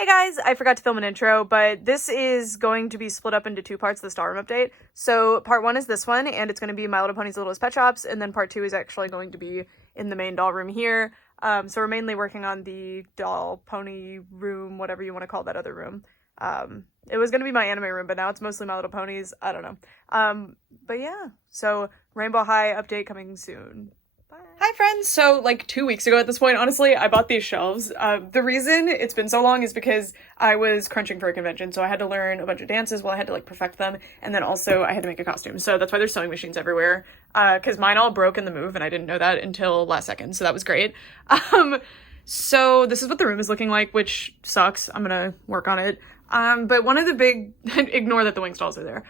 Hey guys, I forgot to film an intro, but this is going to be split up into two parts of the Star Room update. So part one is this one, and it's going to be My Little Pony's Littlest Pet Shops, and then part two is actually going to be in the main doll room here. So we're mainly working on the doll pony room, whatever you want to call that other room. It was going to be my anime room, but now it's mostly My Little Ponies. I don't know. But yeah, so Rainbow High update coming soon. Bye. Hi friends! So like 2 weeks ago at this point, honestly, I bought these shelves. The reason it's been so long is because I was crunching for a convention, so I had to learn a bunch of dances while I had to like perfect them, and then also I had to make a costume. So that's why there's sewing machines everywhere, because mine all broke in the move and I didn't know that until last second, so that was great. So this is what the room is looking like, which sucks. I'm gonna work on it. But one of the big, ignore that the wing stalls are there.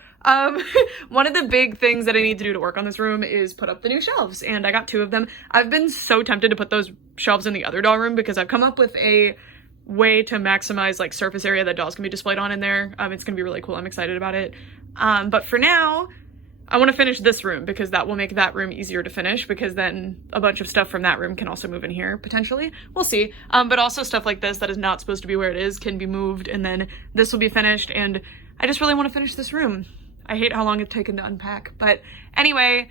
One of the big things that I need to do to work on this room is put up the new shelves, and I got 2 of them. I've been so tempted to put those shelves in the other doll room because I've come up with a way to maximize like surface area that dolls can be displayed on in there. It's gonna be really cool. I'm excited about it. But for now, I want to finish this room because that will make that room easier to finish, because then a bunch of stuff from that room can also move in here, potentially. We'll see. But also stuff like this that is not supposed to be where it is can be moved, and then this will be finished, and I just really want to finish this room. I hate how long it's taken to unpack. But anyway,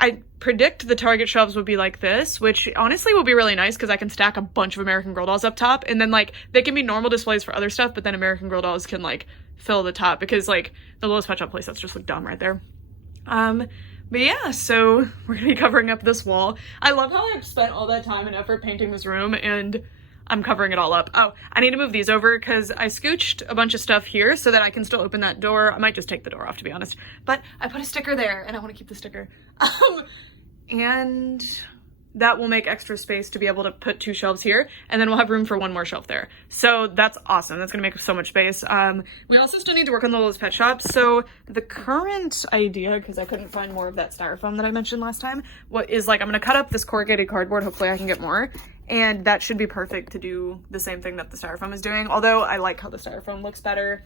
I predict the Target shelves would be like this, which honestly will be really nice because I can stack a bunch of American Girl dolls up top, and then like they can be normal displays for other stuff, but then American Girl dolls can like fill the top, because like the Littlest Pet Shop playsets just look dumb right there. But yeah, so we're gonna be covering up this wall. I love how I've spent all that time and effort painting this room and I'm covering it all up. Oh, I need to move these over because I scooched a bunch of stuff here so that I can still open that door. I might just take the door off, to be honest, but I put a sticker there and I want to keep the sticker. And that will make extra space to be able to put 2 shelves here, and then we'll have room for 1 more shelf there. So that's awesome. That's gonna make so much space. We also still need to work on the Littlest Pet Shop. So the current idea, because I couldn't find more of that styrofoam that I mentioned last time, what is like I'm gonna cut up this corrugated cardboard. Hopefully I can get more, and that should be perfect to do the same thing that the styrofoam is doing. Although I like how the styrofoam looks better.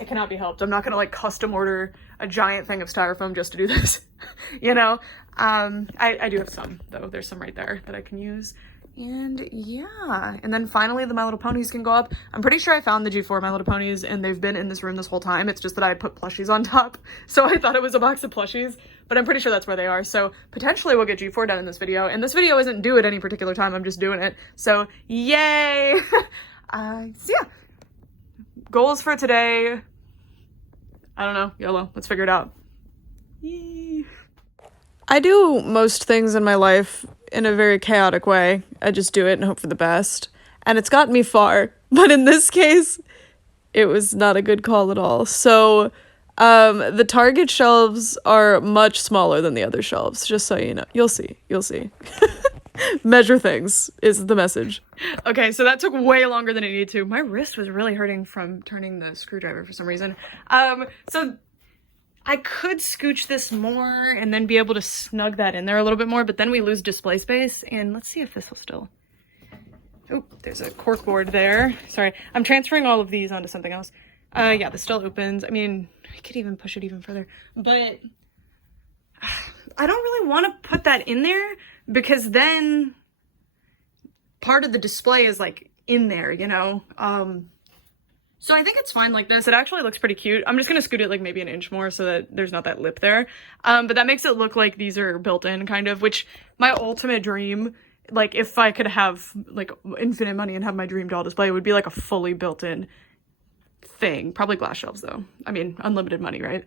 It cannot be helped. I'm not gonna like custom order a giant thing of styrofoam just to do this, you know? I do have some though. There's some right there that I can use. And yeah, and then finally the My Little Ponies can go up. I'm pretty sure I found the G4 My Little Ponies and they've been in this room this whole time. It's just that I had put plushies on top, so I thought it was a box of plushies, but I'm pretty sure that's where they are. So potentially we'll get G4 done in this video, and this video isn't due at any particular time. I'm just doing it. So yay! So yeah, goals for today. I don't know, YOLO, let's figure it out. Yee. I do most things in my life in a very chaotic way. I just do it and hope for the best. And it's gotten me far, but in this case, it was not a good call at all. So, the Target shelves are much smaller than the other shelves, just so you know. You'll see. Measure things is the message. Okay, so that took way longer than it needed to. My wrist was really hurting from turning the screwdriver for some reason. So I could scooch this more and then be able to snug that in there a little bit more, but then we lose display space. And let's see if this will still... Oh, there's a cork board there. Sorry, I'm transferring all of these onto something else. Yeah, this still opens. I mean, I could even push it even further, but I don't really want to put that in there because then part of the display is like in there, you know? So I think it's fine like this. It actually looks pretty cute. I'm just gonna scoot it like maybe an inch more so that there's not that lip there. But that makes it look like these are built in kind of, which my ultimate dream, like if I could have like infinite money and have my dream doll display, it would be like a fully built in thing. Probably glass shelves though. I mean, unlimited money, right?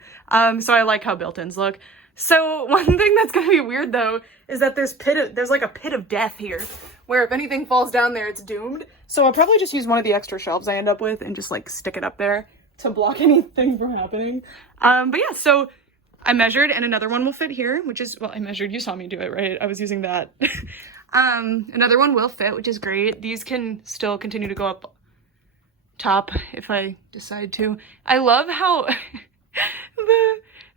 So I like how built-ins look. So one thing that's gonna be weird though is that there's like a pit of death here, where if anything falls down there, it's doomed. So I'll probably just use one of the extra shelves I end up with and just like stick it up there to block anything from happening. But yeah, so I measured and another one will fit here, which is, well, I measured, you saw me do it, right? I was using that. Another one will fit, which is great. These can still continue to go up top if I decide to. I love how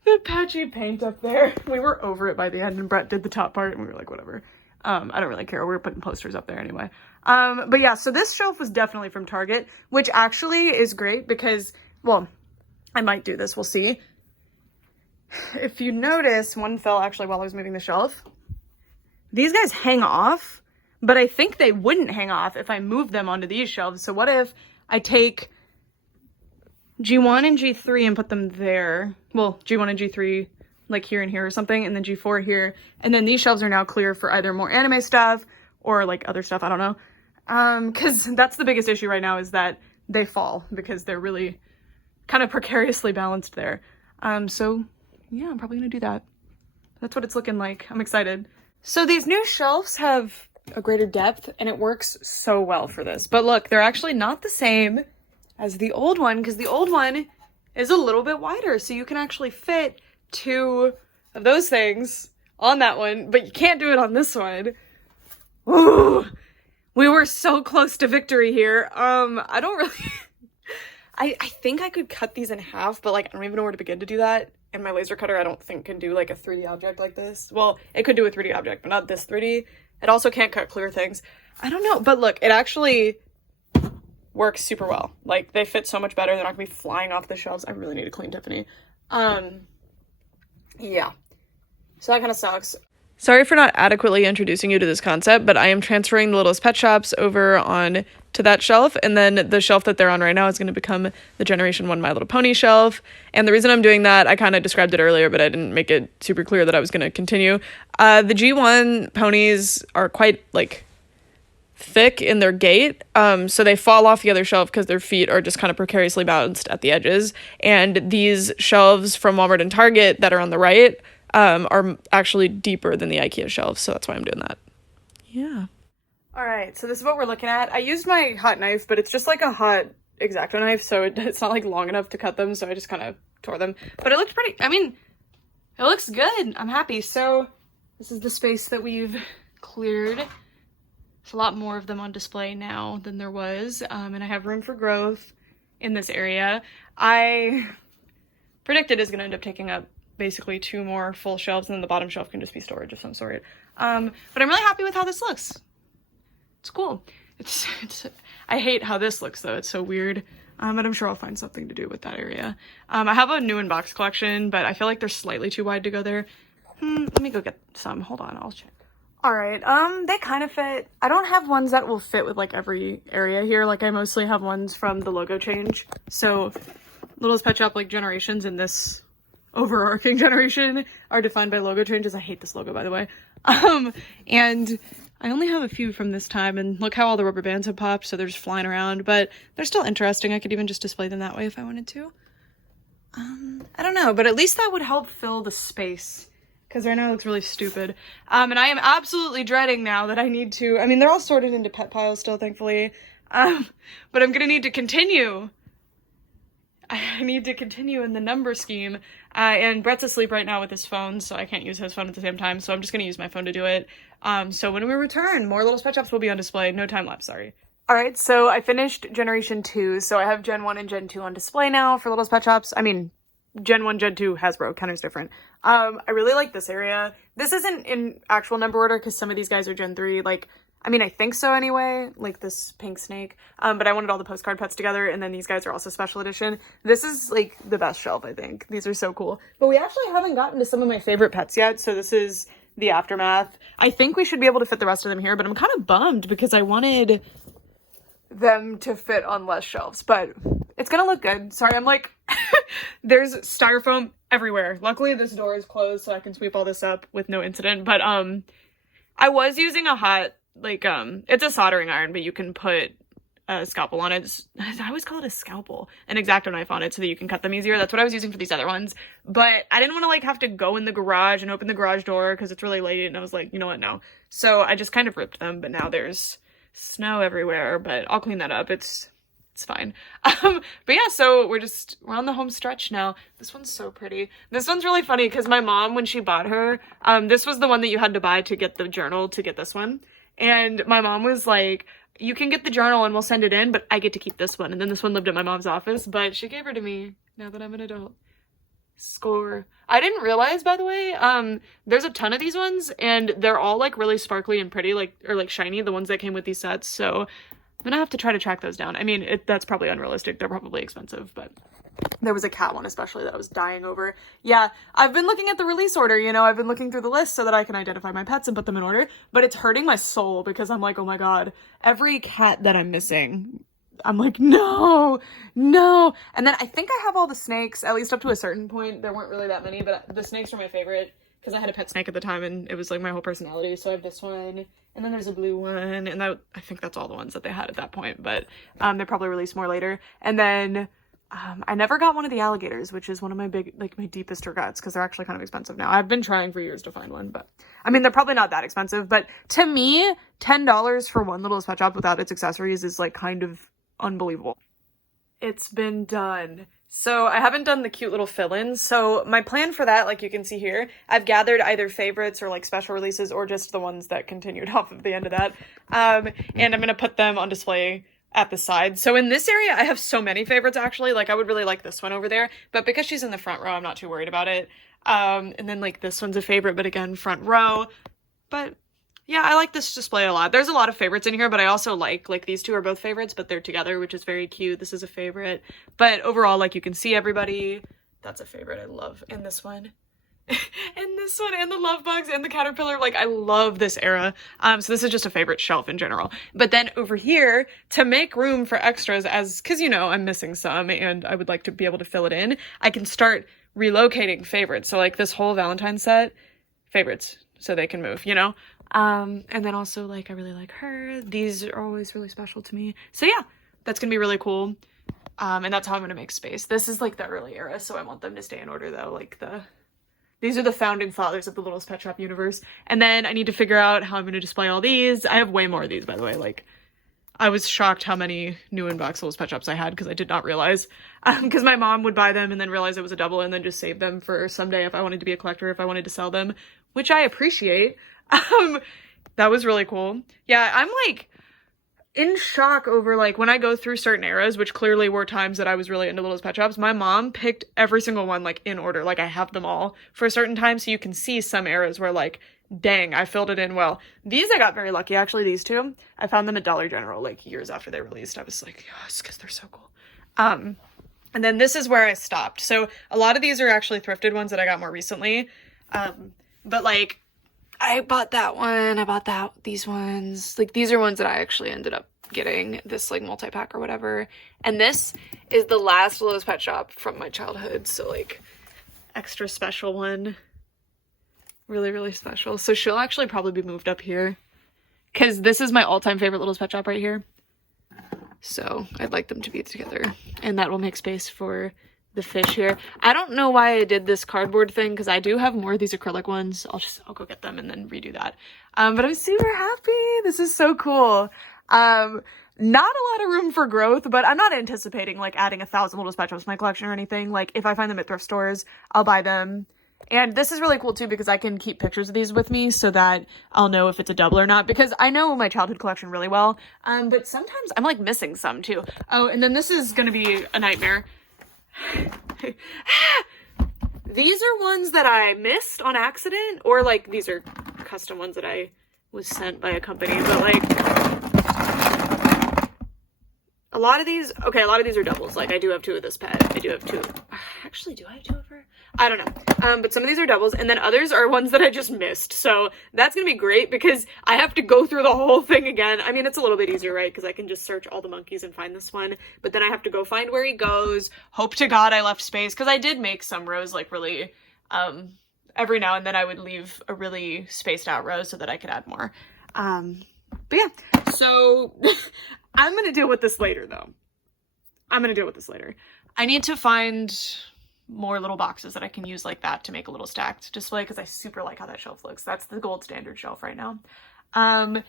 the patchy paint up there. We were over it by the end and Brett did the top part and we were like, whatever. I don't really care. We were putting posters up there anyway. But yeah, so this shelf was definitely from Target, which actually is great because, well, I might do this. We'll see. If you notice, one fell actually while I was moving the shelf. These guys hang off, but I think they wouldn't hang off if I moved them onto these shelves. So what if I take G1 and G3 and put them there? Well, G1 and G3 like here and here or something, and then G4 here. And then these shelves are now clear for either more anime stuff or like other stuff, I don't know. Because that's the biggest issue right now, is that they fall because they're really kind of precariously balanced there. So yeah, I'm probably gonna do that. That's what it's looking like. I'm excited. So these new shelves have a greater depth and it works so well for this. But look, they're actually not the same as the old one, because the old one is a little bit wider. So you can actually fit 2 of those things on that one, but you can't do it on this one. Ooh, we were so close to victory here. I don't really... I think I could cut these in half, but like, I don't even know where to begin to do that. And my laser cutter, I don't think can do like a 3D object like this. Well, it could do a 3D object, but not this 3D. It also can't cut clear things. I don't know, but look, it actually works super well. Like, they fit so much better. They're not gonna be flying off the shelves. I really need to clean Tiffany. Yeah. So that kind of sucks. Sorry for not adequately introducing you to this concept, but I am transferring the Littlest Pet Shops over on to that shelf, and then the shelf that they're on right now is going to become the Generation 1 My Little Pony shelf. And the reason I'm doing that, I kind of described it earlier, but I didn't make it super clear that I was going to continue. The G1 ponies are quite, like, thick in their gait, so they fall off the other shelf because their feet are just kind of precariously balanced at the edges. And these shelves from Walmart and Target that are on the right are actually deeper than the IKEA shelves, so that's why I'm doing that. Yeah. All right, so this is what we're looking at. I used my hot knife, but it's just like a hot X-Acto knife, so it's not like long enough to cut them, so I just kind of tore them. But it looked pretty, I mean, it looks good. I'm happy. So this is the space that we've cleared. There's a lot more of them on display now than there was, and I have room for growth in this area. I predicted it's gonna end up taking up basically 2 more full shelves, and then the bottom shelf can just be storage of some sort. But I'm really happy with how this looks. It's cool. I hate how this looks though. It's so weird. But I'm sure I'll find something to do with that area. I have a new in-box collection, but I feel like they're slightly too wide to go there. Let me go get some. Hold on, I'll check. All right, they kind of fit. I don't have ones that will fit with like every area here. Like, I mostly have ones from the logo change. So Littlest Pet Shop, like, generations in this overarching generation are defined by logo changes. I hate this logo, by the way. And I only have a few from this time, and look how all the rubber bands have popped, so they're just flying around, but they're still interesting. I could even just display them that way if I wanted to. I don't know, but at least that would help fill the space, because right now it looks really stupid. And I am absolutely dreading now that I need to, I mean, they're all sorted into pet piles still, thankfully, but I'm gonna need to continue. I need to continue in the number scheme, and Brett's asleep right now with his phone, so I can't use his phone at the same time, so I'm just going to use my phone to do it. So when we return, more Littlest Pet Shops will be on display. No time lapse, sorry. Alright, so I finished Generation 2, so I have Gen 1 and Gen 2 on display now for Littlest Pet Shops. I mean, Gen 1, Gen 2, Hasbro, kind of different. I really like this area. This isn't in actual number order, because some of these guys are Gen 3, like, I mean, I think so anyway, like this pink snake, but I wanted all the postcard pets together, and then these guys are also special edition. This is, like, the best shelf, I think. These are so cool. But we actually haven't gotten to some of my favorite pets yet, so this is the Aftermath. I think we should be able to fit the rest of them here, but I'm kind of bummed because I wanted them to fit on less shelves, but it's gonna look good. Sorry, I'm like, there's styrofoam everywhere. Luckily, this door is closed, so I can sweep all this up with no incident, but, I was using a hot, like, it's a soldering iron, but you can put a scalpel on it. I always call it a scalpel, an X-Acto knife on it so that you can cut them easier. That's what I was using for these other ones, but I didn't want to, like, have to go in the garage and open the garage door because it's really late, and I was like, you know what, no. So I just kind of ripped them, but now there's snow everywhere, but I'll clean that up. It's fine. But yeah, so we're on the home stretch now. This one's so pretty. This one's really funny because my mom, when she bought her, this was the one that you had to buy to get the journal to get this one. And my mom was like, you can get the journal and we'll send it in, but I get to keep this one. And then this one lived at my mom's office, but she gave her to me now that I'm an adult. Score. I didn't realize, by the way, there's a ton of these ones, and they're all, like, really sparkly and pretty, like, or, like, shiny, the ones that came with these sets, so I'm gonna have to try to track those down. I mean, that's probably unrealistic. They're probably expensive, but There was a cat one especially that I was dying over. Yeah, I've been looking at the release order, you know, I've been looking through the list so that I can identify my pets and put them in order, but it's hurting my soul because I'm like, oh my god, every cat that I'm missing, I'm like, no, no. And then I think I have all the snakes, at least up to a certain point. There weren't really that many, but the snakes were my favorite because I had a pet snake at the time and it was like my whole personality. So I have this one, and then there's a blue one, and I think that's all the ones that they had at that point, but they probably released more later. And then I never got one of the alligators, which is one of my my deepest regrets because they're actually kind of expensive now. I've been trying for years to find one, but I mean, they're probably not that expensive, but to me, $10 for one Littlest Pet Shop without its accessories is like kind of unbelievable. It's been done. So I haven't done the cute little fill-ins. So my plan for that, like you can see here, I've gathered either favorites or like special releases or just the ones that continued off of the end of that. And I'm going to put them on display at the side. So in this area, I have so many favorites actually. Like I would really like this one over there, but because she's in the front row, I'm not too worried about it. And then like this one's a favorite, but again, front row. But yeah, I like this display a lot. There's a lot of favorites in here, but I also like these two are both favorites, but they're together, which is very cute. This is a favorite, but overall, like you can see everybody, that's a favorite I love. And this one. And this one, and the love bugs, and the caterpillar, like I love this era. So this is just a favorite shelf in general. But then over here, to make room for extras, because you know I'm missing some and I would like to be able to fill it in, I can start relocating favorites. So like this whole Valentine's set, favorites, so they can move, you know? And then also like I really like her. These are always really special to me. So yeah, that's gonna be really cool. And that's how I'm gonna make space. This is like the early era, so I want them to stay in order though, like these are the founding fathers of the Littlest Pet Shop universe. And then I need to figure out how I'm going to display all these. I have way more of these, by the way. Like, I was shocked how many new in-box Littlest Pet Shops I had because I did not realize. Because my mom would buy them and then realize it was a double and then just save them for someday if I wanted to be a collector, if I wanted to sell them, which I appreciate. That was really cool. Yeah, I'm like in shock over like when I go through certain eras, which clearly were times that I was really into Littlest Pet Shops, my mom picked every single one like in order. Like I have them all for a certain time, so you can see some eras where like, dang, I filled it in well. These I got very lucky, actually. These two, I found them at Dollar General like years after they released. I was like, yes, because they're so cool. And then this is where I stopped. So a lot of these are actually thrifted ones that I got more recently. But like I bought that one, I bought these ones. Like these are ones that I actually ended up getting, this like multi-pack or whatever. And this is the last Littlest Pet Shop from my childhood. So like extra special one. Really, really special. So she'll actually probably be moved up here because this is my all-time favorite Littlest Pet Shop right here. So I'd like them to be together, and that will make space for the fish here. I don't know why I did this cardboard thing because I do have more of these acrylic ones. I'll go get them and then redo that. But I'm super happy. This is so cool. Not a lot of room for growth, but I'm not anticipating like adding 1,000 Littlest Pet Shops to my collection or anything. Like if I find them at thrift stores, I'll buy them. And this is really cool too because I can keep pictures of these with me so that I'll know if it's a double or not, because I know my childhood collection really well. But sometimes I'm like missing some too. Oh, and then this is gonna be a nightmare. These are ones that I missed on accident, or like these are custom ones that I was sent by a company, but like a lot of these are doubles. Like I do have two of this pet. I do have two. Actually, do I have two of her? I don't know. But some of these are doubles, and then others are ones that I just missed. So that's gonna be great because I have to go through the whole thing again. I mean, it's a little bit easier, right? Because I can just search all the monkeys and find this one. But then I have to go find where he goes. Hope to God I left space, because I did make some rows like really, every now and then I would leave a really spaced out row so that I could add more. But yeah, so I'm gonna deal with this later though. I need to find more little boxes that I can use like that to make a little stacked display because I super like how that shelf looks. That's the gold standard shelf right now. And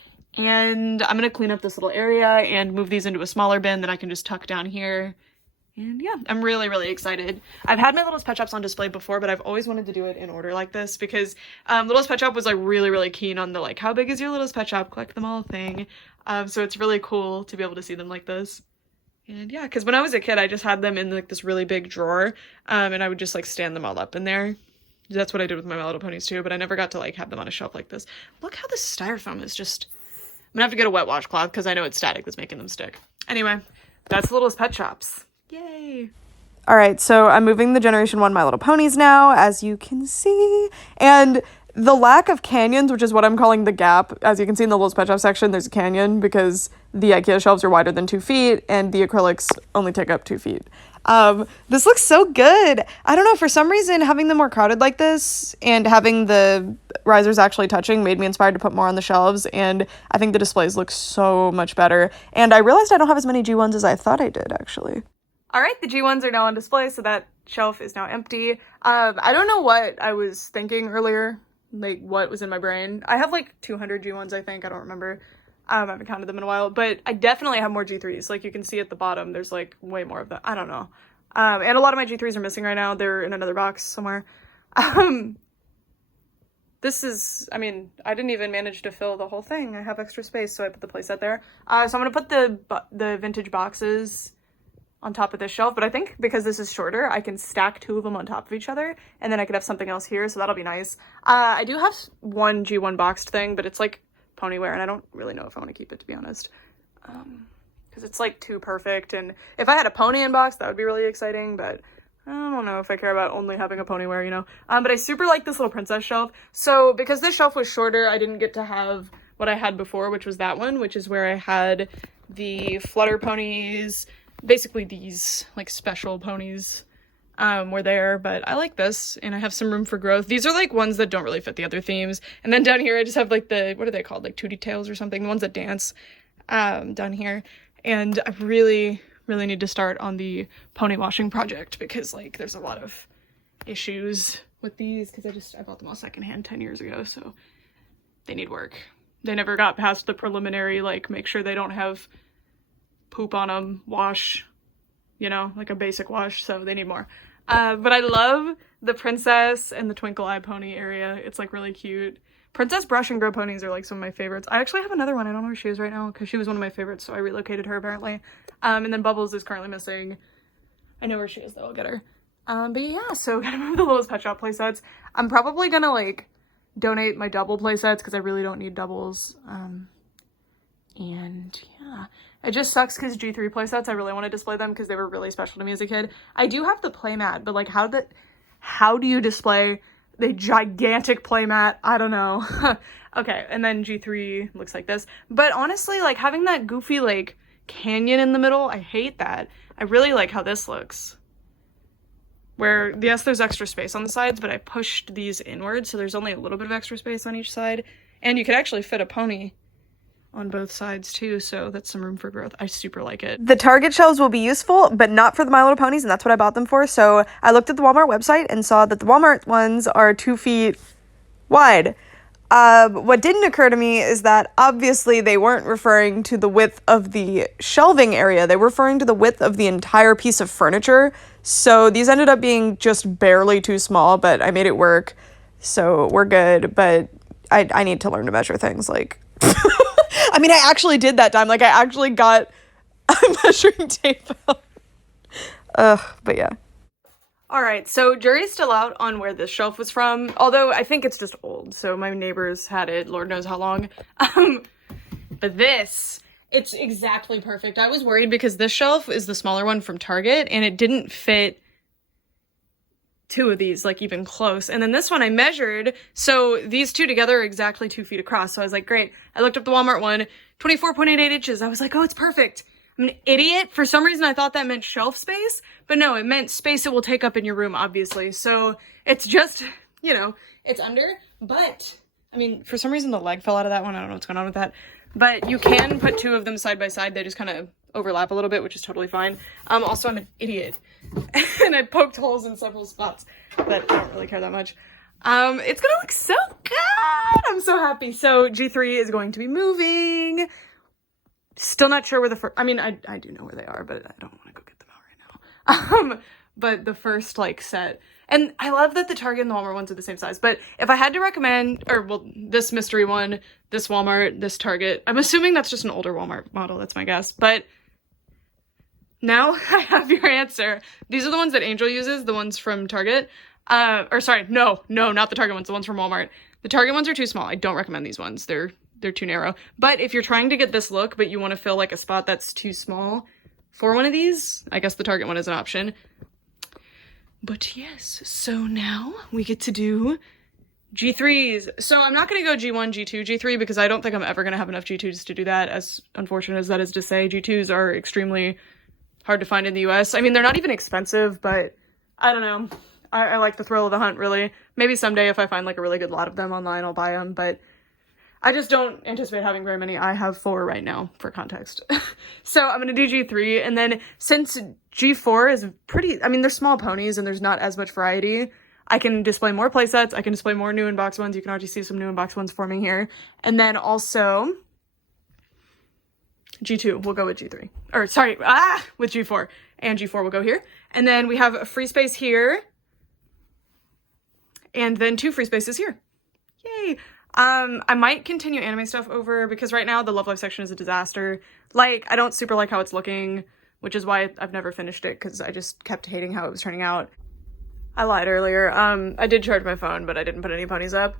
I'm gonna clean up this little area and move these into a smaller bin that I can just tuck down here. And yeah, I'm really, really excited. I've had my Littlest Pet Shops on display before, but I've always wanted to do it in order like this because Littlest Pet Shop was like really, really keen on the like, how big is your Littlest Pet Shop? Collect them all thing. So it's really cool to be able to see them like this. And yeah, because when I was a kid, I just had them in like this really big drawer, and I would just like stand them all up in there. That's what I did with my My Little Ponies too, but I never got to like have them on a shelf like this. Look how this styrofoam is just... I'm gonna have to get a wet washcloth because I know it's static that's making them stick. Anyway, that's Littlest Pet Shops. Yay! All right, so I'm moving the Generation 1 My Little Ponies now, as you can see. And the lack of canyons, which is what I'm calling the gap, as you can see in the Littlest Pet Shop section, there's a canyon because the IKEA shelves are wider than 2 feet and the acrylics only take up 2 feet. This looks so good. I don't know, for some reason, having them more crowded like this and having the risers actually touching made me inspired to put more on the shelves, and I think the displays look so much better. And I realized I don't have as many G1s as I thought I did, actually. All right, the G1s are now on display, so that shelf is now empty. I don't know what I was thinking earlier, like what was in my brain. I have like 200 G1s, I think. I don't remember. I haven't counted them in a while, but I definitely have more G3s. Like you can see at the bottom, there's like way more of them. I don't know. And a lot of my G3s are missing right now. They're in another box somewhere. This is, I mean, I didn't even manage to fill the whole thing. I have extra space, so I put the playset there. So I'm gonna put the vintage boxes on top of this shelf, but I think because this is shorter, I can stack 2 of them on top of each other, and then I could have something else here, so that'll be nice. I do have one G1 boxed thing, but it's like ponywear, and I don't really know if I want to keep it, to be honest, because it's like too perfect, and if I had a pony in box, that would be really exciting, but I don't know if I care about only having a ponywear, you know. But I super like this little princess shelf. So because this shelf was shorter, I didn't get to have what I had before, which was that one, which is where I had the flutter ponies. Basically these like special ponies were there, but I like this, and I have some room for growth. These are like ones that don't really fit the other themes. And then down here I just have like the, what are they called, like Tootie Tails or something, the ones that dance down here. And I really need to start on the pony washing project, because like there's a lot of issues with these, because I bought them all secondhand 10 years ago, so they need work. They never got past the preliminary, like make sure they don't have poop on them wash, you know, like a basic wash, so they need more. But I love the princess and the twinkle eye pony area. It's like really cute. Princess brush and grow ponies are like some of my favorites. I actually have another one. I don't know where she is right now because she was one of my favorites, so I relocated her apparently. And then Bubbles is currently missing. I know where she is though, I'll get her. But yeah, so gotta move the Littlest Pet Shop playsets. I'm probably gonna like donate my double playsets because I really don't need doubles. And yeah. It just sucks because G3 playsets, I really want to display them because they were really special to me as a kid. I do have the playmat, but like how do you display the gigantic playmat? I don't know. Okay, and then G3 looks like this. But honestly, like having that goofy like canyon in the middle, I hate that. I really like how this looks. Where, yes, there's extra space on the sides, but I pushed these inwards, so there's only a little bit of extra space on each side. And you could actually fit a pony on both sides too, so that's some room for growth. I super like it. The Target shelves will be useful, but not for the My Little Ponies, and that's what I bought them for. So I looked at the Walmart website and saw that the Walmart ones are 2 feet wide. What didn't occur to me is that obviously they weren't referring to the width of the shelving area. They were referring to the width of the entire piece of furniture. So these ended up being just barely too small, but I made it work. So we're good, but I need to learn to measure things like... I mean, I actually did that time. Like, I actually got a measuring tape out. But yeah. All right, so jury's still out on where this shelf was from, although I think it's just old, so my neighbors had it Lord knows how long. But this, it's exactly perfect. I was worried because this shelf is the smaller one from Target, and it didn't fit 2 of these, like, even close. And then this one I measured, so these 2 together are exactly 2 feet across. So I was like, great. I looked up the Walmart one, 24.88 inches. I was like, oh, it's perfect. I'm an idiot. For some reason, I thought that meant shelf space, but no, it meant space it will take up in your room, obviously. So it's just, you know, it's under, but I mean, for some reason the leg fell out of that one. I don't know what's going on with that, but you can put 2 of them side by side. They just kind of overlap a little bit, which is totally fine. Also, I'm an idiot. And I poked holes in several spots, but I don't really care that much. It's gonna look so good! I'm so happy. So G3 is going to be moving. Still not sure where the first, I mean, I do know where they are, but I don't want to go get them out right now. But the first, like, set, and I love that the Target and the Walmart ones are the same size, but if I had to recommend, or, well, this mystery one, this Walmart, this Target, I'm assuming that's just an older Walmart model, that's my guess, but now I have your answer. These are the ones that Angel uses, the ones from Target. Or sorry, no, not the Target ones, the ones from Walmart. The Target ones are too small. I don't recommend these ones. They're too narrow. But if you're trying to get this look, but you want to fill like a spot that's too small for one of these, I guess the Target one is an option. But yes, so now we get to do G3s. So I'm not going to go G1, G2, G3 because I don't think I'm ever going to have enough G2s to do that, as unfortunate as that is to say. G2s are extremely hard to find in the US. I mean, they're not even expensive, but I don't know. I like the thrill of the hunt, really. Maybe someday if I find like a really good lot of them online, I'll buy them, but I just don't anticipate having very many. I have 4 right now, for context. So I'm going to do G3, and then since G4 is pretty, I mean, they're small ponies and there's not as much variety, I can display more playsets, I can display more new in-box ones. You can already see some new in-box ones forming here. And then also, G2, we'll go with G3. Or, sorry, with G4. And G4 will go here. And then we have a free space here. And then 2 free spaces here. Yay! I might continue anime stuff over because right now the Love Life section is a disaster. Like, I don't super like how it's looking, which is why I've never finished it because I just kept hating how it was turning out. I lied earlier. I did charge my phone, but I didn't put any ponies up.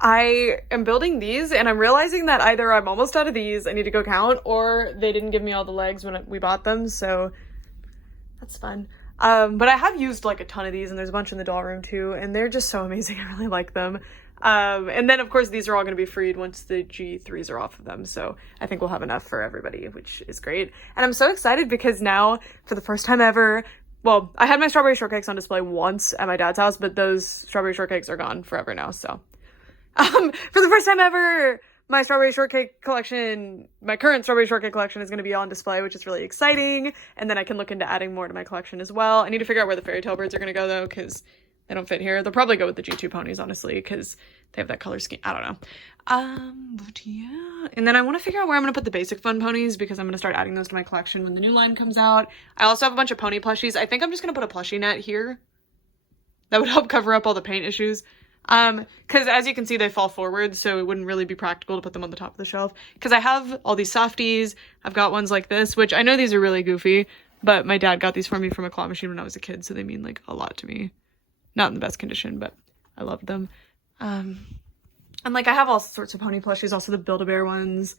I am building these and I'm realizing that either I'm almost out of these, I need to go count, or they didn't give me all the legs when we bought them, so that's fun. But I have used like a ton of these and there's a bunch in the doll room too, and they're just so amazing. I really like them. And then of course these are all going to be freed once the G3s are off of them, so I think we'll have enough for everybody, which is great. And I'm so excited because now, for the first time ever, well, I had my strawberry shortcakes on display once at my dad's house, but those strawberry shortcakes are gone forever now, so. For the first time ever, my strawberry shortcake collection, my current strawberry shortcake collection is going to be on display, which is really exciting. And then I can look into adding more to my collection as well. I need to figure out where the fairy tale birds are going to go though, because they don't fit here. They'll probably go with the G2 ponies, honestly, because they have that color scheme. I don't know. But yeah. And then I want to figure out where I'm going to put the basic fun ponies because I'm going to start adding those to my collection when the new line comes out. I also have a bunch of pony plushies. I think I'm just going to put a plushie net here. That would help cover up all the paint issues. Because as you can see, they fall forward, so it wouldn't really be practical to put them on the top of the shelf. Because I have all these softies, I've got ones like this, which I know these are really goofy, but my dad got these for me from a claw machine when I was a kid, so they mean like a lot to me. Not in the best condition, but I loved them. And like I have all sorts of pony plushies, also the Build-A-Bear ones.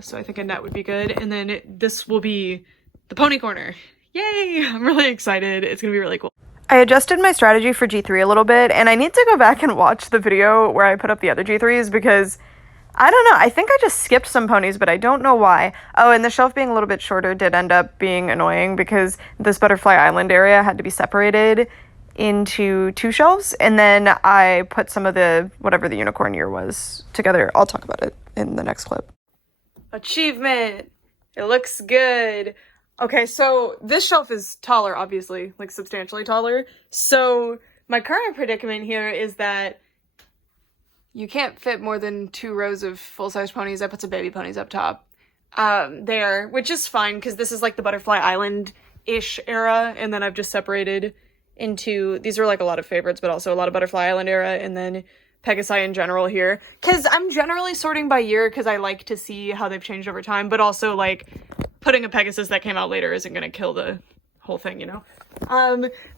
So I think a net would be good. And then this will be the pony corner. Yay! I'm really excited. It's gonna be really cool. I adjusted my strategy for G3 a little bit, and I need to go back and watch the video where I put up the other G3s because, I don't know, I think I just skipped some ponies, but I don't know why. Oh, and the shelf being a little bit shorter did end up being annoying because this Butterfly Island area had to be separated into 2 shelves, and then I put some of the, whatever the unicorn year was, together. I'll talk about it in the next clip. Achievement! It looks good! Okay, so this shelf is taller, obviously, like substantially taller. So my current predicament here is that you can't fit more than 2 rows of full-size ponies. I put some baby ponies up top there, which is fine because this is like the Butterfly Island-ish era, and then I've just separated into, these are like a lot of favorites, but also a lot of Butterfly Island era, and then Pegasi in general here. Because I'm generally sorting by year because I like to see how they've changed over time, but also like putting a Pegasus that came out later isn't going to kill the whole thing, you know?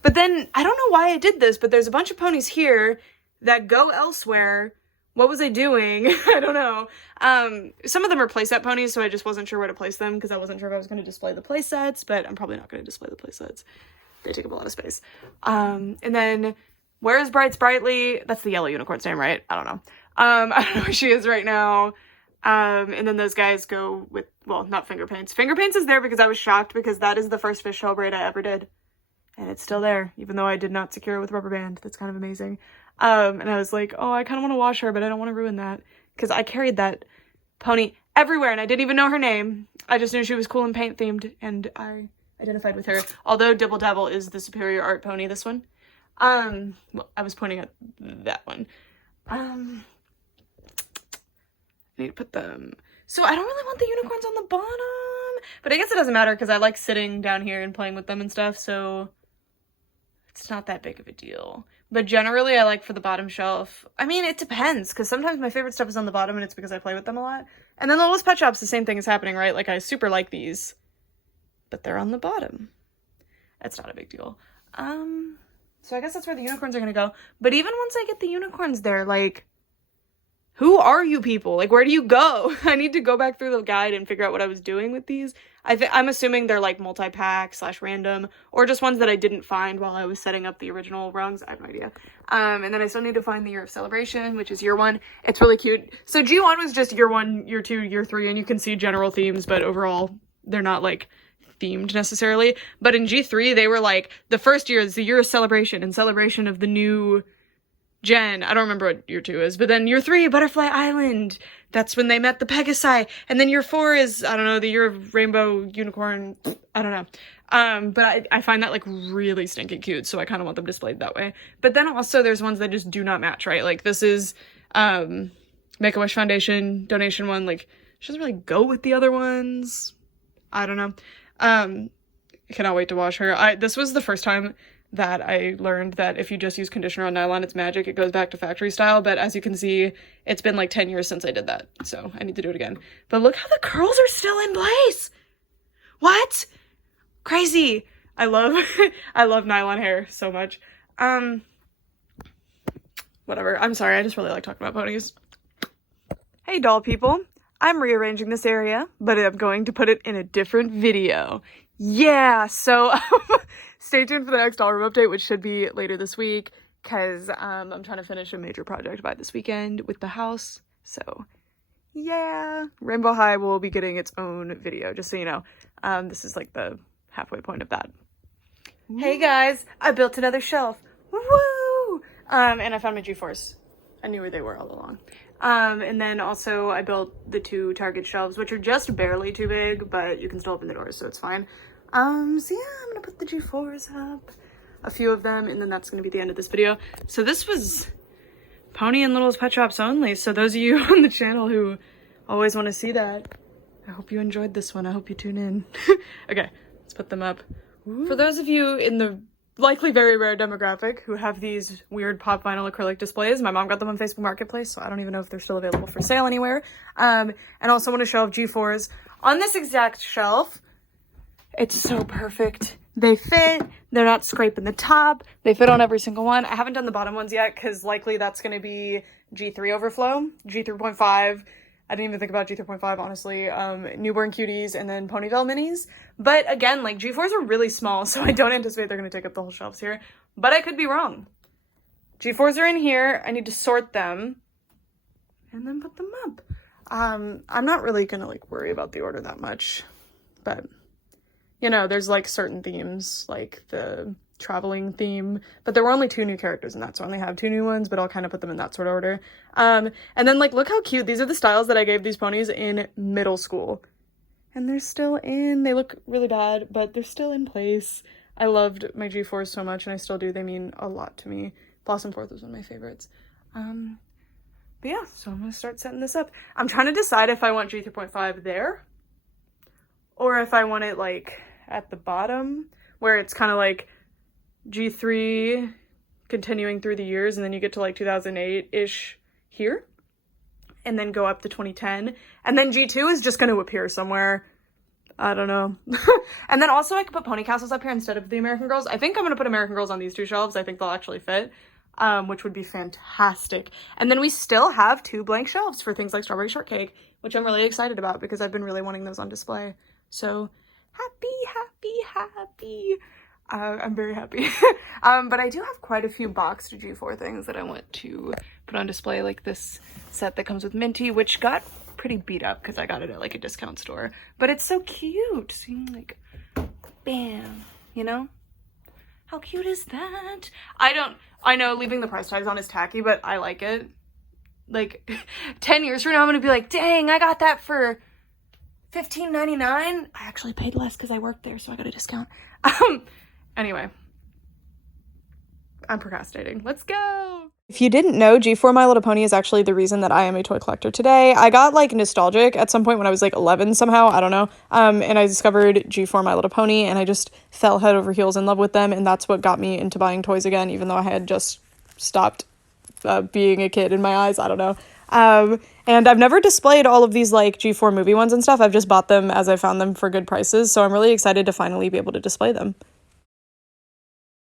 But then, I don't know why I did this, but there's a bunch of ponies here that go elsewhere. What was I doing? I don't know. Some of them are playset ponies, so I just wasn't sure where to place them because I wasn't sure if I was going to display the playsets, but I'm probably not going to display the playsets. They take up a lot of space. And then, where is Bright Sprightly? That's the yellow unicorn's name, right? I don't know. I don't know where she is right now. And then those guys go with, well, not finger paints. Finger paints is there because I was shocked because that is the first fishtail braid I ever did. And it's still there, even though I did not secure it with rubber band. That's kind of amazing. And I was like, oh, I kind of want to wash her, but I don't want to ruin that. Because I carried that pony everywhere and I didn't even know her name. I just knew she was cool and paint themed and I identified with her. Although Dibble Dabble is the superior art pony, this one. Well, I was pointing at that one. I need to put them. So I don't really want the unicorns on the bottom, but I guess it doesn't matter because I like sitting down here and playing with them and stuff, so it's not that big of a deal. But generally I like for the bottom shelf. I mean, it depends because sometimes my favorite stuff is on the bottom and it's because I play with them a lot. And then the Littlest Pet Shop's the same thing is happening, right? Like I super like these, but they're on the bottom. That's not a big deal. So I guess that's where the unicorns are gonna go. But even once I get the unicorns there, like, who are you people? Like, where do you go? I need to go back through the guide and figure out what I was doing with these. I'm assuming they're like multi-pack / random, or just ones that I didn't find while I was setting up the original rungs. I have no idea. And then I still need to find the Year of Celebration, which is year 1. It's really cute. So G1 was just year 1, year 2, year 3, and you can see general themes, but overall they're not like themed necessarily. But in G3 they were like, the first year is the Year of Celebration and celebration of the new gen. I don't remember what year 2 is, but then year 3, Butterfly Island. That's when they met the Pegasi. And then year 4 is, I don't know, the Year of Rainbow Unicorn. I don't know. But I find that like really stinking cute, so I kind of want them displayed that way. But then also there's ones that just do not match, right? Like this is Make-A-Wish Foundation donation one. Like she doesn't really go with the other ones. I don't know. I cannot wait to wash her. This was the first time that I learned that if you just use conditioner on nylon, it's magic. It goes back to factory style, but as you can see, it's been like 10 years since I did that, so I need to do it again. But look how the curls are still in place! What? Crazy! I love I love nylon hair so much. Whatever. I'm sorry, I just really like talking about ponies. Hey doll people, I'm rearranging this area, but I'm going to put it in a different video. Yeah, so stay tuned for the next doll room update, which should be later this week, because I'm trying to finish a major project by this weekend with the house. So yeah, Rainbow High will be getting its own video, just so you know. This is like the halfway point of that. Hey guys, I built another shelf. Woo! And I found my G-Force. I knew where they were all along. And then also I built the 2 Target shelves, which are just barely too big, but you can still open the doors, so it's fine. So yeah, I'm gonna put the G4s up, a few of them, and then that's gonna be the end of this video. So this was Pony and Littlest Pet Shops only, so those of you on the channel who always want to see that, I hope you enjoyed this one. I hope you tune in. Okay, let's put them up. Ooh. For those of you in the likely very rare demographic who have these weird pop vinyl acrylic displays, my mom got them on Facebook Marketplace, so I don't even know if they're still available for sale anywhere. And also want to show off G4s on this exact shelf. It's so perfect. They fit, they're not scraping the top, they fit on every single one. I haven't done the bottom ones yet because likely that's going to be G3 overflow, G3.5. I didn't even think about G3.5, honestly. Newborn Cuties and then Ponyville Minis. But again, like G4s are really small, so I don't anticipate they're going to take up the whole shelves here. But I could be wrong. G4s are in here. I need to sort them and then put them up. I'm not really going to like worry about the order that much, but you know, there's like certain themes, like the traveling theme, but there were only 2 new characters in that, so I only have 2 new ones, but I'll kind of put them in that sort of order. And then like, look how cute. These are the styles that I gave these ponies in middle school. And they're still in. They look really bad, but they're still in place. I loved my G4s so much, and I still do. They mean a lot to me. Blossom Forth was one of my favorites. But yeah, so I'm gonna start setting this up. I'm trying to decide if I want G3.5 there, or if I want it like at the bottom, where it's kind of like G3 continuing through the years, and then you get to like 2008-ish here, and then go up to 2010, and then G2 is just going to appear somewhere. I don't know. And then also I could put Pony Castles up here instead of the American Girls. I think I'm going to put American Girls on these 2 shelves. I think they'll actually fit, which would be fantastic. And then we still have 2 blank shelves for things like Strawberry Shortcake, which I'm really excited about because I've been really wanting those on display. So happy. I'm very happy. But I do have quite a few boxed G4 things that I want to put on display, like this set that comes with Minty, which got pretty beat up because I got it at like a discount store. But it's so cute, seeing like, bam, you know? How cute is that? I know leaving the price tags on is tacky, but I like it. Like 10 years from now, I'm gonna be like, dang, I got that for $15.99. I actually paid less because I worked there, so I got a discount. Anyway, I'm procrastinating. Let's go. If you didn't know, G4 My Little Pony is actually the reason that I am a toy collector today. I got like nostalgic at some point when I was like 11 somehow, I don't know. And I discovered G4 My Little Pony, and I just fell head over heels in love with them, and that's what got me into buying toys again, even though I had just stopped being a kid in my eyes. I don't know. And I've never displayed all of these like G4 movie ones and stuff. I've just bought them as I found them for good prices, so I'm really excited to finally be able to display them.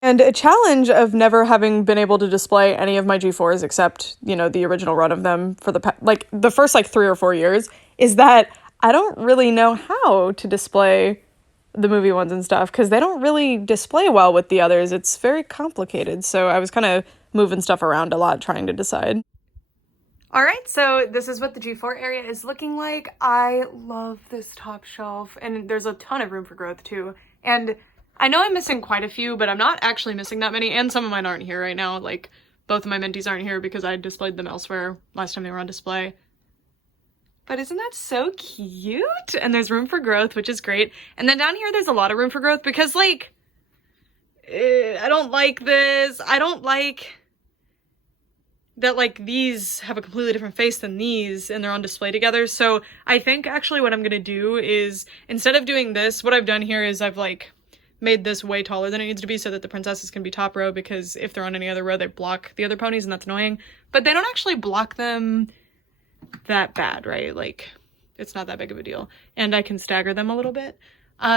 And a challenge of never having been able to display any of my G4s except, you know, the original run of them for the first like 3 or 4 years is that I don't really know how to display the movie ones and stuff because they don't really display well with the others. It's very complicated. So I was kind of moving stuff around a lot trying to decide. All right, so this is what the G4 area is looking like. I love this top shelf, and there's a ton of room for growth too. And I know I'm missing quite a few, but I'm not actually missing that many, and some of mine aren't here right now. Like, both of my Minties aren't here because I displayed them elsewhere last time they were on display. But isn't that so cute? And there's room for growth, which is great. And then down here, there's a lot of room for growth because, like, I don't like this. I don't like that, like, these have a completely different face than these and they're on display together. So I think actually what I'm gonna do is, instead of doing this, what I've done here is I've, like, made this way taller than it needs to be so that the princesses can be top row, because if they're on any other row, they block the other ponies and that's annoying. But they don't actually block them that bad, right? Like, it's not that big of a deal. And I can stagger them a little bit.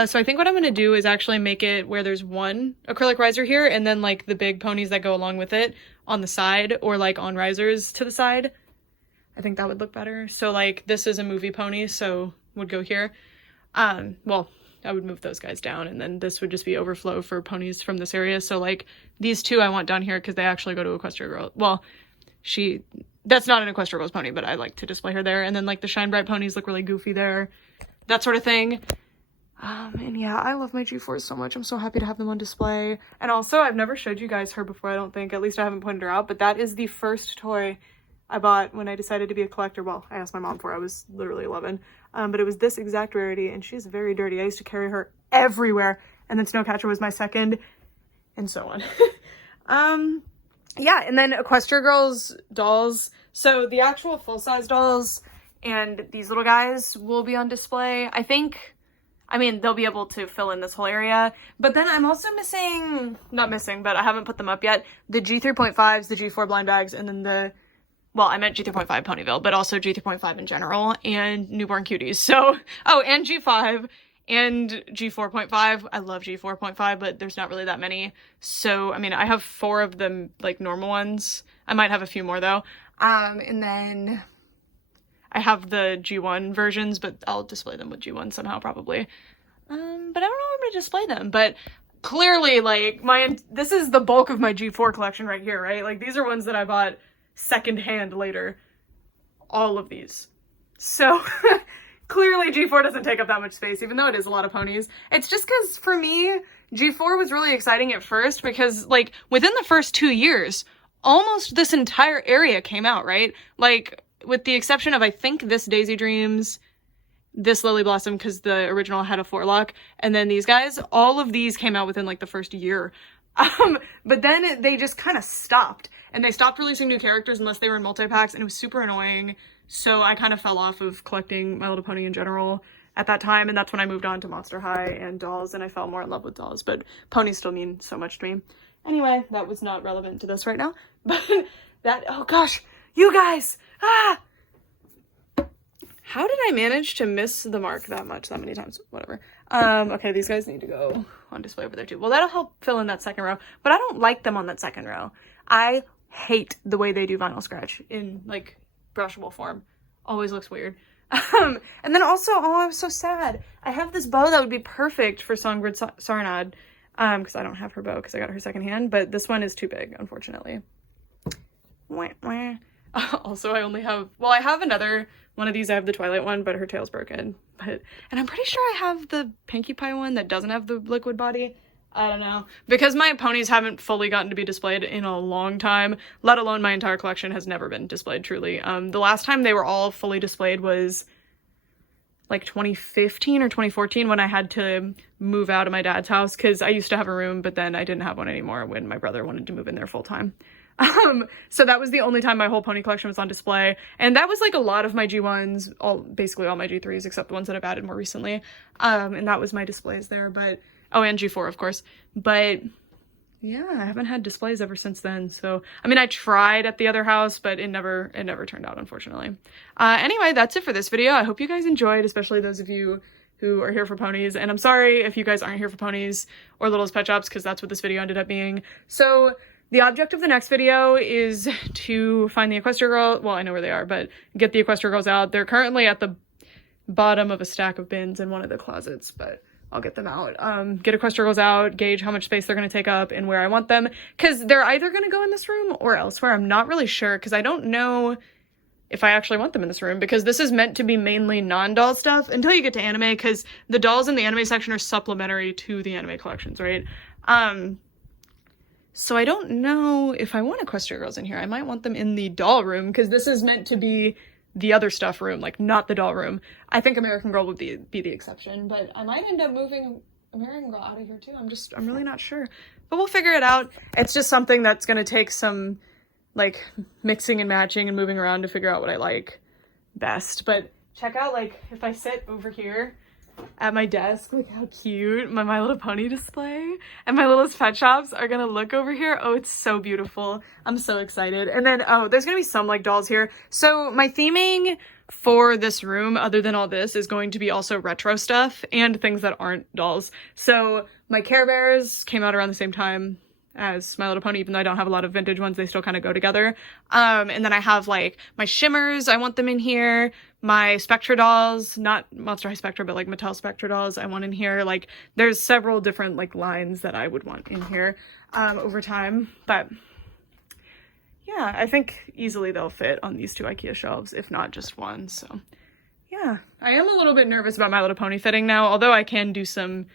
So I think what I'm going to do is actually make it where there's one acrylic riser here and then, like, the big ponies that go along with it on the side, or, like, on risers to the side. I think that would look better. So, like, this is a movie pony, so would go here. Well, I would move those guys down, and then this would just be overflow for ponies from this area. So, like, these two I want down here because they actually go to Equestria Girl. Well, that's not an Equestria Girls pony, but I like to display her there. And then, like, the Shine Bright ponies look really goofy there. That sort of thing. And yeah, I love my G4s so much. I'm so happy to have them on display. And also, I've never showed you guys her before, I don't think. At least I haven't pointed her out. But that is the first toy I bought when I decided to be a collector. Well, I asked my mom for it. I was literally 11. But it was this exact rarity, and she's very dirty. I used to carry her everywhere. And then Snowcatcher was my second, and so on. Yeah, and then Equestria Girls dolls. So the actual full-size dolls and these little guys will be on display. I mean, they'll be able to fill in this whole area. But then I'm also missing, not missing, but I haven't put them up yet, the G3.5s, the G4 blind bags, and then well, I meant G3.5 Ponyville, but also G3.5 in general, and Newborn Cuties. So, and G5 and G4.5. I love G4.5, but there's not really that many. So, I mean, I have 4 of them, like, normal ones. I might have a few more, though. And then I have the G1 versions, but I'll display them with G1 somehow, probably. But I don't know how I'm going to display them. But clearly, like, this is the bulk of my G4 collection right here, right? Like, these are ones that I bought secondhand later. All of these. So, clearly G4 doesn't take up that much space, even though it is a lot of ponies. It's just because, for me, G4 was really exciting at first because, like, within the first 2 years, almost this entire area came out, right? Like, with the exception of, I think, this Daisy Dreams, this Lily Blossom, because the original had a forelock, and then these guys, all of these came out within, like, the first year. But then they just kind of stopped, and they stopped releasing new characters unless they were in multi-packs, and it was super annoying. So I kind of fell off of collecting My Little Pony in general at that time, and that's when I moved on to Monster High and dolls, and I fell more in love with dolls, but ponies still mean so much to me. Anyway, that was not relevant to this right now, but oh gosh, you guys, how did I manage to miss the mark that many times? Whatever. Okay, these guys need to go on display over there too. Well, that'll help fill in that second row, but I don't like them on that second row. I hate the way they do vinyl scratch in, like, brushable form. Always looks weird. And then also, I was so sad. I have this bow that would be perfect for Songbird Sarnad, because I don't have her bow because I got her secondhand, but this one is too big, unfortunately. Also, I have another one of these. I have the Twilight one, but her tail's broken. And I'm pretty sure I have the Pinkie Pie one that doesn't have the liquid body. I don't know. Because my ponies haven't fully gotten to be displayed in a long time, let alone my entire collection has never been displayed, truly. The last time they were all fully displayed was like 2015 or 2014 when I had to move out of my dad's house because I used to have a room, but then I didn't have one anymore when my brother wanted to move in there full time. So that was the only time my whole pony collection was on display, and that was like a lot of my G1s, basically all my G3s except the ones that I've added more recently, and that was my displays there. But and G4 of course, but yeah, I haven't had displays ever since then. So I mean, I tried at the other house, but it never turned out, unfortunately. Anyway, that's it for this video. I hope you guys enjoyed, especially those of you who are here for ponies, and I'm sorry if you guys aren't here for ponies or Littlest Pet Shops, because that's what this video ended up being. So the object of the next video is to find the Equestria Girl. Well, I know where they are, but get the Equestria Girls out. They're currently at the bottom of a stack of bins in one of the closets, but I'll get them out. Get Equestria Girls out, gauge how much space they're going to take up and where I want them, because they're either going to go in this room or elsewhere. I'm not really sure, because I don't know if I actually want them in this room, because this is meant to be mainly non-doll stuff until you get to anime, because the dolls in the anime section are supplementary to the anime collections, right? So I don't know if I want Equestria Girls in here. I might want them in the doll room, because this is meant to be the other stuff room, like not the doll room. I think American Girl would be the exception, but I might end up moving American Girl out of here too. I'm really not sure, but we'll figure it out. It's just something that's going to take some like mixing and matching and moving around to figure out what I like best. But check out, like, if I sit over here at my desk, look how cute my Little Pony display and my Littlest Pet Shops are gonna look over here. Oh, it's so beautiful. I'm so excited. And then, oh, there's gonna be some like dolls here. So my theming for this room, other than all this, is going to be also retro stuff and things that aren't dolls. So my Care Bears came out around the same time as My Little Pony, even though I don't have a lot of vintage ones, they still kind of go together. And then I have like my Shimmers, I want them in here. My Spectra dolls, not Monster High Spectra, but like Mattel Spectra dolls, I want in here. Like there's several different like lines that I would want in here over time. But yeah, I think easily they'll fit on these 2 IKEA shelves, if not just one. So yeah, I am a little bit nervous about My Little Pony fitting now, although I can do some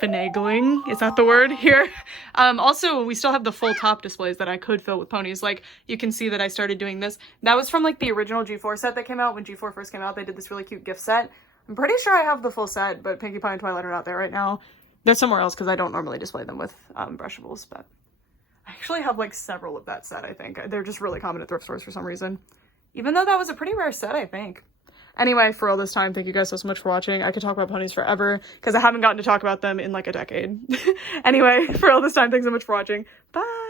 finagling, is that the word here? Also, we still have the full top displays that I could fill with ponies. Like, you can see that I started doing this. That was from like the original G4 set that came out. When G4 first came out, they did this really cute gift set. I'm pretty sure I have the full set, but Pinkie Pie and Twilight are not there right now. They're somewhere else because I don't normally display them with brushables, but I actually have like several of that set, I think. They're just really common at thrift stores for some reason. Even though that was a pretty rare set, I think. Anyway, for all this time, thank you guys so much for watching. I could talk about ponies forever because I haven't gotten to talk about them in like a decade. Anyway, for all this time, thanks so much for watching. Bye!